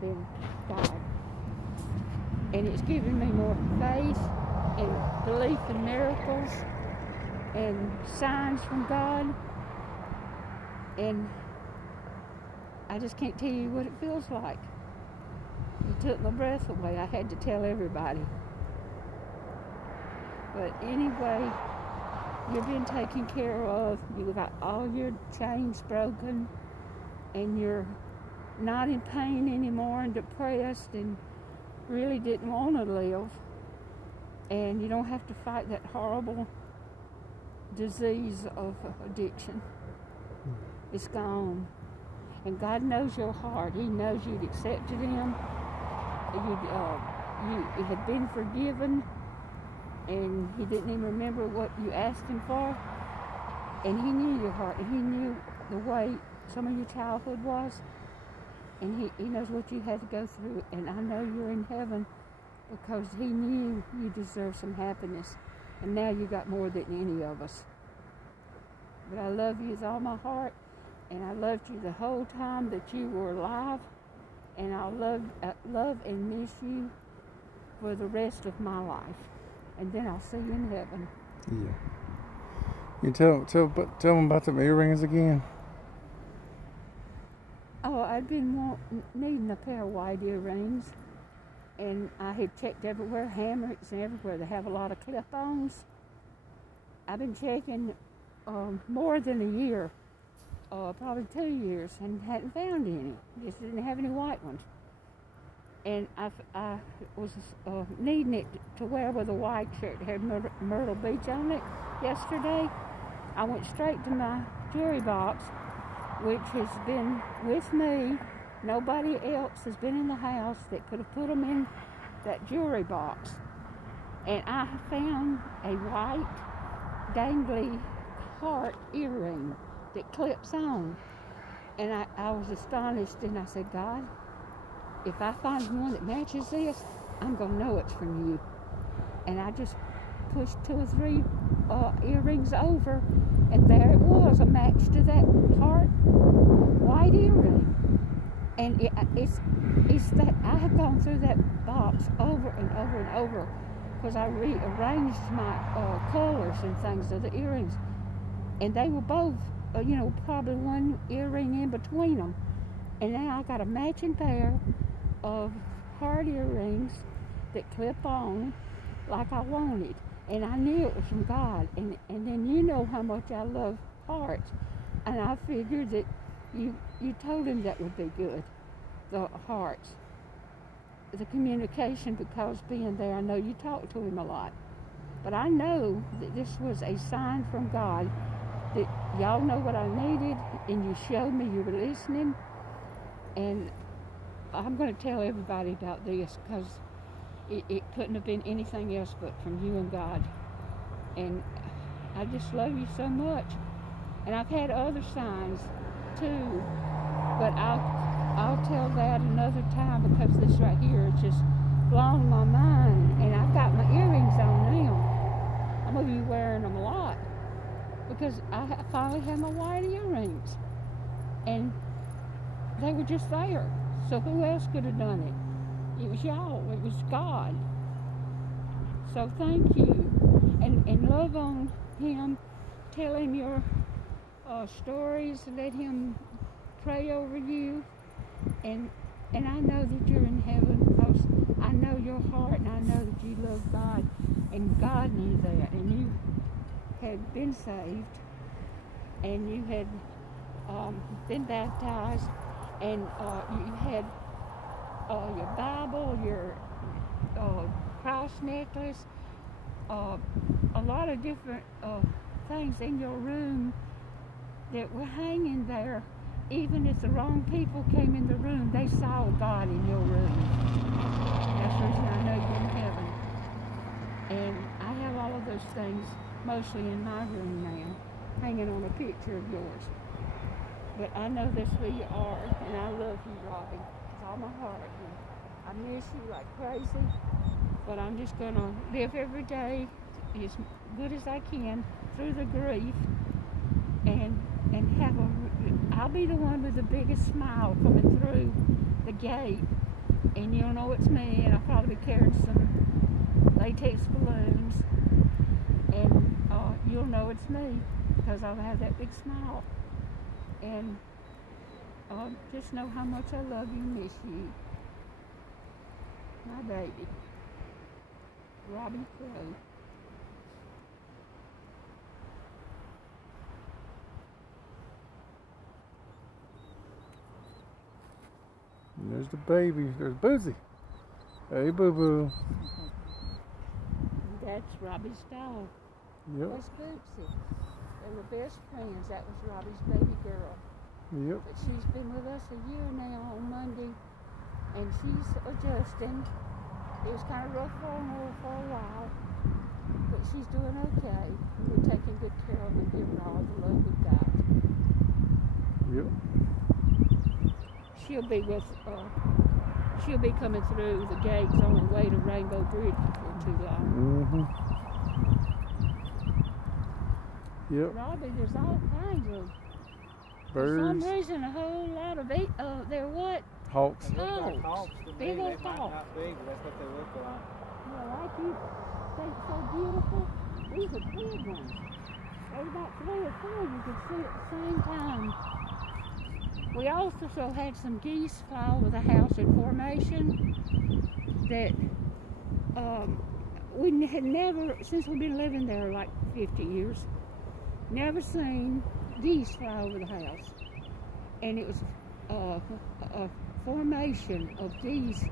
been God. And it's given me more faith and belief in miracles and signs from God. And I just can't tell you what it feels like. It took my breath away. I had to tell everybody. But anyway, you've been taken care of. You got all your chains broken, and you're not in pain anymore and depressed and really didn't want to live. And you don't have to fight that horrible disease of addiction. It's gone. And God knows your heart. He knows you'd accepted Him. You had been forgiven, and He didn't even remember what you asked Him for. And He knew your heart, and He knew the way some of your childhood was, and He knows what you had to go through. And I know you're in heaven because He knew you deserved some happiness, and now you got more than any of us. But I love you with all my heart, and I loved you the whole time that you were alive, and I'll love and miss you for the rest of my life. And then I'll see you in heaven. Yeah. You tell them about the earrings again. Oh, I'd been needing a pair of white earrings, and I had checked everywhere, Hammocks and everywhere. They have a lot of clip-ons. I've been checking more than a year, probably 2 years, and hadn't found any. Just didn't have any white ones. And I was needing it to wear with a white shirt. It had Myrtle Beach on it yesterday. I went straight to my jewelry box, which has been with me. Nobody else has been in the house that could have put them in that jewelry box. And I found a white dangly heart earring that clips on. And I was astonished, and I said, God, if I find one that matches this, I'm going to know it's from you. And I just pushed 2 or 3 earrings over, and there it was, a match to that heart white earring. And it's that I have gone through that box over and over and over, because I rearranged my colors and things of the earrings, and they were both, probably one earring in between them. And now I got a matching pair of heart earrings that clip on like I wanted. And I knew it was from God. And then you know how much I love hearts. And I figured that you told Him that would be good, the hearts. The communication, because being there, I know you talked to Him a lot. But I know that this was a sign from God that y'all know what I needed, and you showed me you were listening. And I'm going to tell everybody about this, because it couldn't have been anything else but from you and God. And I just love you so much. And I've had other signs too, but I'll tell that another time, because this right here is just blowing my mind. And I've got my earrings on now. I'm going to be wearing them a lot, because I finally have my white earrings. And they were just there. So who else could have done it? It was y'all. It was God. So thank you. And love on Him. Tell Him your stories. Let Him pray over you. And I know that you're in heaven, because I know your heart, and I know that you love God. And God knew that. And you had been saved. And you had been baptized. And you had your Bible, your cross necklace, a lot of different things in your room that were hanging there. Even if the wrong people came in the room, they saw God in your room. That's the reason I know you're in heaven. And I have all of those things mostly in my room now, hanging on a picture of yours. But I know that's who you are, and I love you, Robbie, with all my heart. And I miss you like crazy, but I'm just going to live every day as good as I can through the grief, and I'll be the one with the biggest smile coming through the gate and you'll know it's me, and I'll probably be carrying some latex balloons, and you'll know it's me because I'll have that big smile. And just know how much I love you and miss you. My baby, Robbie Crow. And there's the baby. There's Boozy. Hey, Boo Boo. That's Robbie's dog. Yep. That's Bootsy. They were best friends. That was Robbie's baby girl. Yep. But she's been with us a year now on Monday, and she's adjusting. It was kind of rough on her for a while, but she's doing okay. We're taking good care of her and giving her all the love we've got. Yep. She'll be coming through the gates on her way to Rainbow Bridge before too long. Yep. Robbie, there's all kinds of birds. For some reason, a whole lot of they're what? Hawks. Hawks. Big old hawks. Not big, but that's what they look like. Yeah, like you think so beautiful. These are big ones. There's about 3 or 4 you could see at the same time. We also had some geese fly over the house in formation that we had never, since we've been living there like 50 years, never seen geese fly over the house. And it was a formation of geese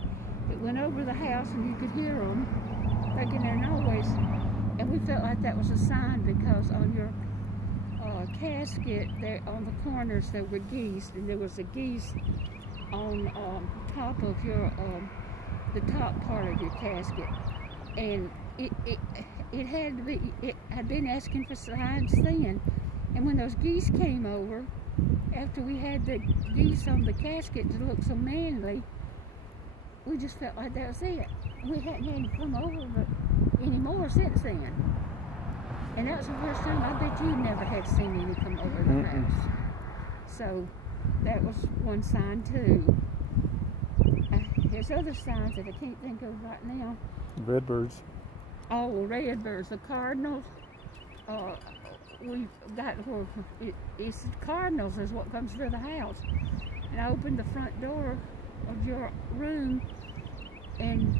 that went over the house, and you could hear them making their noise. And we felt like that was a sign because on your casket, there on the corners there were geese, and there was a geese on top of your the top part of your casket, and it had to be. It had been asking for signs then, and when those geese came over, after we had the geese on the casket to look so manly, we just felt like that was it. We hadn't had them come over anymore since then. And that was the first time. I bet you never had seen any come over the house. So that was one sign too. There's other signs that I can't think of right now. Redbirds. Oh, redbirds. The cardinals. We got where it's cardinals is what comes through the house. And I opened the front door of your room, and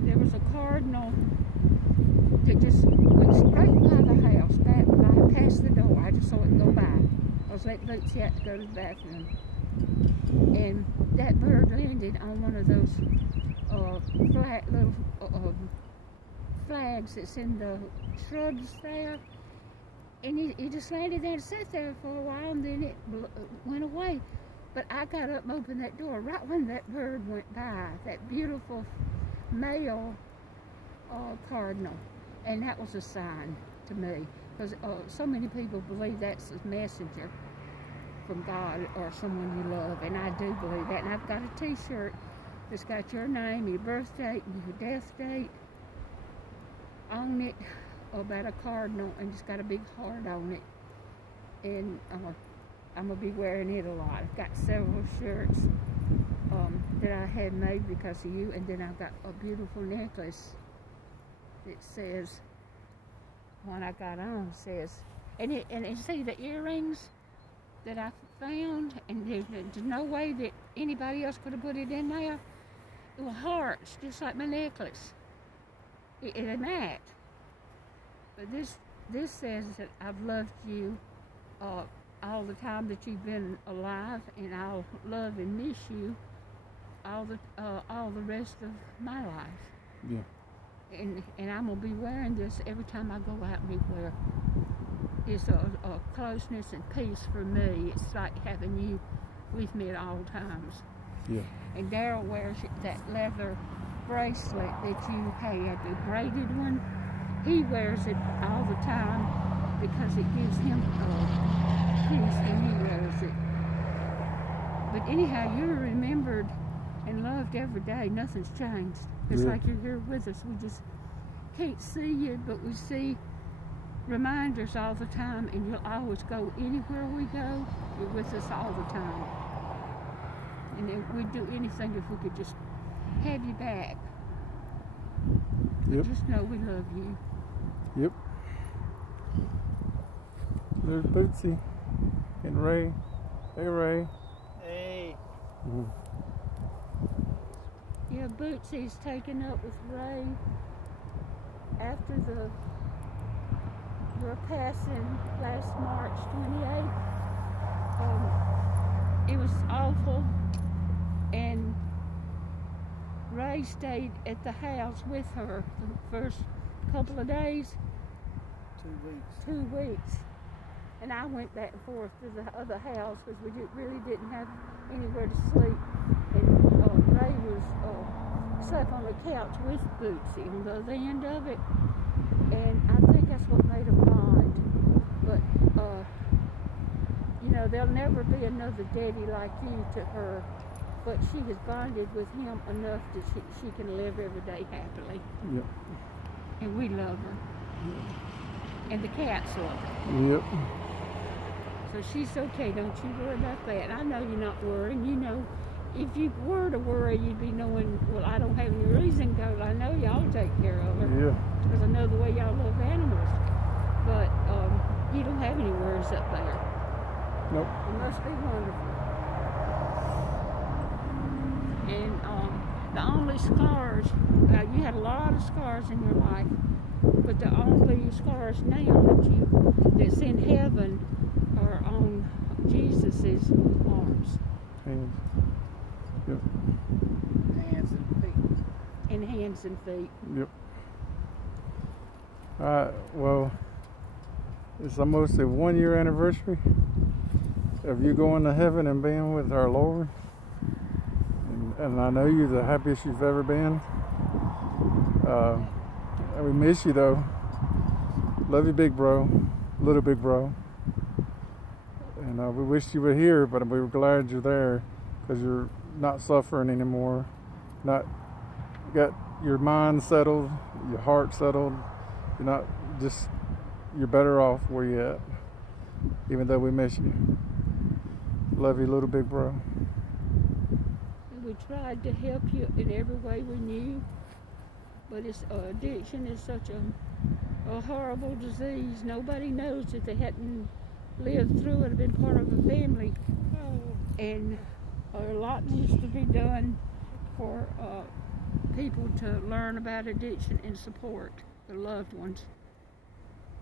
there was a cardinal that just went straight by the house, past the door. I just saw it go by. I was letting Bootsy out to go to the bathroom. And that bird landed on one of those flat little flags that's in the shrubs there. And he just landed there and sat there for a while, and then it went away. But I got up and opened that door right when that bird went by, that beautiful male cardinal. And that was a sign to me, because so many people believe that's a messenger from God or someone you love, and I do believe that. And I've got a t-shirt that's got your name, your birth date, and your death date on it, about a cardinal, and it's got a big heart on it. And I'm going to be wearing it a lot. I've got several shirts that I had made because of you, and then I've got a beautiful necklace that says, one I got on says, and see the earrings that I found, and there's no way that anybody else could have put it in there. It was hearts, just like my necklace. It matched. But this says that I've loved you all the time that you've been alive, and I'll love and miss you all the rest of my life. Yeah. And I'm gonna be wearing this every time I go out anywhere. It's a closeness and peace for me. It's like having you with me at all times. Yeah. And Daryl wears that leather bracelet that you had, the braided one. He wears it all the time because it gives him peace when he wears it. But anyhow, you're remembered and loved every day. Nothing's changed. It's like you're here with us. We just can't see you, but we see reminders all the time, and you'll always go anywhere we go. You're with us all the time. And we'd do anything if we could just have you back. Yep. Just know we love you. Yep. There's Bootsy and Ray. Hey, Ray. Hey. Mhm. Yeah, Bootsy's taken up with Ray after your passing last March 28th. It was awful, and Ray stayed at the house with her the first couple of days. 2 weeks. 2 weeks. And I went back and forth to the other house because we really didn't have anywhere to sleep. And Ray was slept on the couch with Bootsy on the other end of it. And I think that's what made them bond. But, you know, there'll never be another daddy like you to her. But she has bonded with him enough that she can live every day happily. Yep. And we love her. And the cats love her. Yep. So she's okay, don't you worry about that. I know you're not worrying. You know, if you were to worry, you'd be knowing, well, I don't have any reason to go. I know y'all take care of her. Yeah. Because I know the way y'all love animals. But you don't have any worries up there. Nope. It must be wonderful. And the only scars, you had a lot of scars in your life, but the only scars now that's in heaven are on Jesus' arms. Hands. Yep. Hands and feet. And hands and feet. Yep. Alright, well, it's almost a 1-year anniversary of you going to heaven and being with our Lord. And I know you're the happiest you've ever been. We miss you though. Love you, big bro. Little big bro. And we wish you were here, but we were glad you're there because you're not suffering anymore. Not got your mind settled, your heart settled. You're not just, you're better off where you're at, even though we miss you. Love you, little big bro. We tried to help you in every way we knew, but addiction is such a horrible disease. Nobody knows that they hadn't lived through it, been part of a family. And a lot needs to be done for people to learn about addiction and support their loved ones.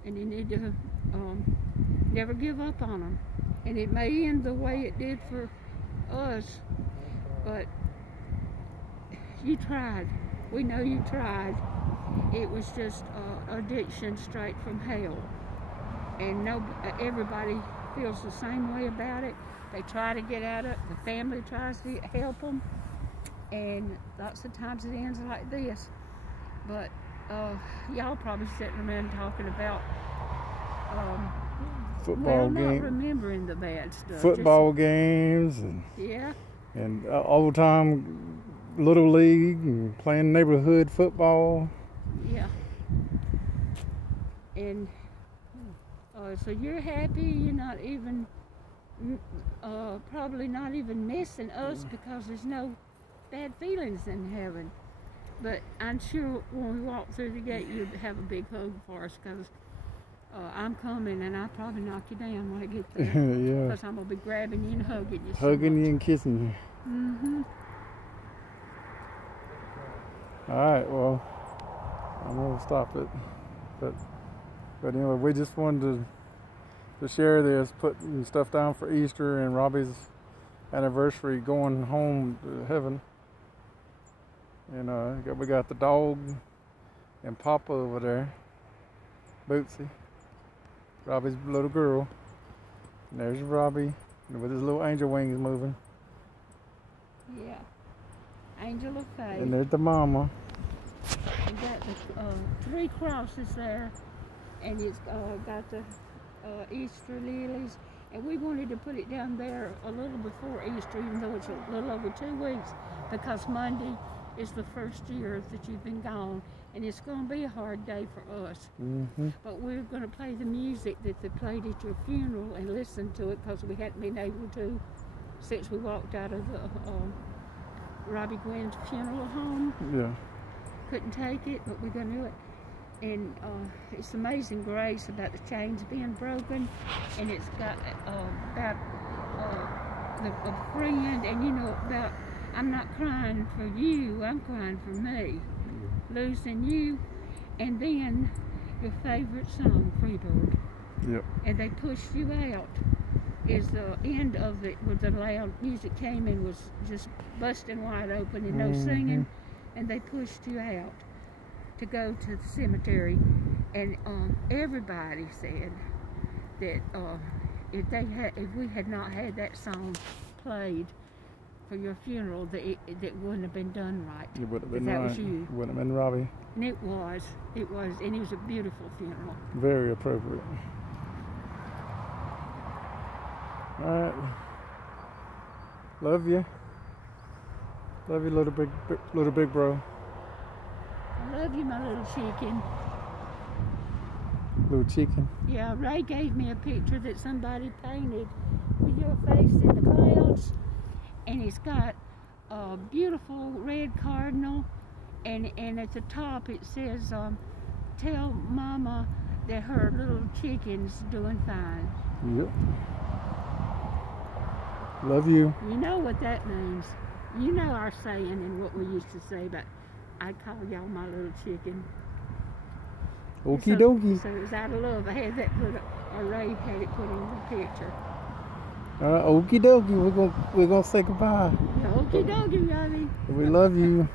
And you need to never give up on them. And it may end the way it did for us, but you tried. We know you tried. It was just addiction straight from hell. And everybody feels the same way about it. They try to get out of it. The family tries to help them. And lots of times it ends like this. But y'all probably sitting around talking about Football not games. remembering the bad stuff. Football games and Yeah. and old time little league and playing neighborhood football. Yeah. And so you're happy. You're not even probably not even missing us because there's no bad feelings in heaven. But I'm sure when we walk through the gate, you'll have a big hug for us because I'm coming and I'll probably knock you down when I get there. Yeah. Because I'm going to be grabbing you and hugging you. Hugging you and kissing you. Mm-hmm. All right, well, I'm going to stop it. But anyway, we just wanted to share this, putting stuff down for Easter and Robbie's anniversary, going home to heaven. And we got the dog and Papa over there, Bootsy, Robbie's little girl. And there's Robbie with his little angel wings moving. Yeah. Angel of faith. And there's the mama. We got the 3 crosses there, and it's got the Easter lilies. And we wanted to put it down there a little before Easter, even though it's a little over 2 weeks, because Monday is the first year that you've been gone, and it's going to be a hard day for us. Mm-hmm. But we're going to play the music that they played at your funeral and listen to it because we hadn't been able to since we walked out of the Robbie Gwynn's funeral home. Yeah. Couldn't take it, but we're going to do it. And it's Amazing Grace about the chains being broken. And it's got about a friend, and you know, about I'm not crying for you, I'm crying for me. Losing you. And then your favorite song, Freebird. Yep. And they pushed you out. Is the end of it where the loud music came and was just busting wide open and no singing, and they pushed you out to go to the cemetery. And everybody said that if we had not had that song played for your funeral, that it wouldn't have been done right. It would have been that right. was you. Wouldn't have been Robbie. And it was, and it was a beautiful funeral. Very appropriate. All right. Love you. Love you, little big bro. I love you, my little chicken. Little chicken. Yeah, Ray gave me a picture that somebody painted with your face in the clouds, and it's got a beautiful red cardinal, and at the top it says, "Tell Mama that her little chicken's doing fine." Yep. Love you. You know what that means. You know our saying and what we used to say about, I call y'all my little chicken. Okie dokie. So it was out of love. I had that or Ray had it put on the picture. Okie dokie. We're gonna say goodbye. Okie dokie, Robbie. We love you.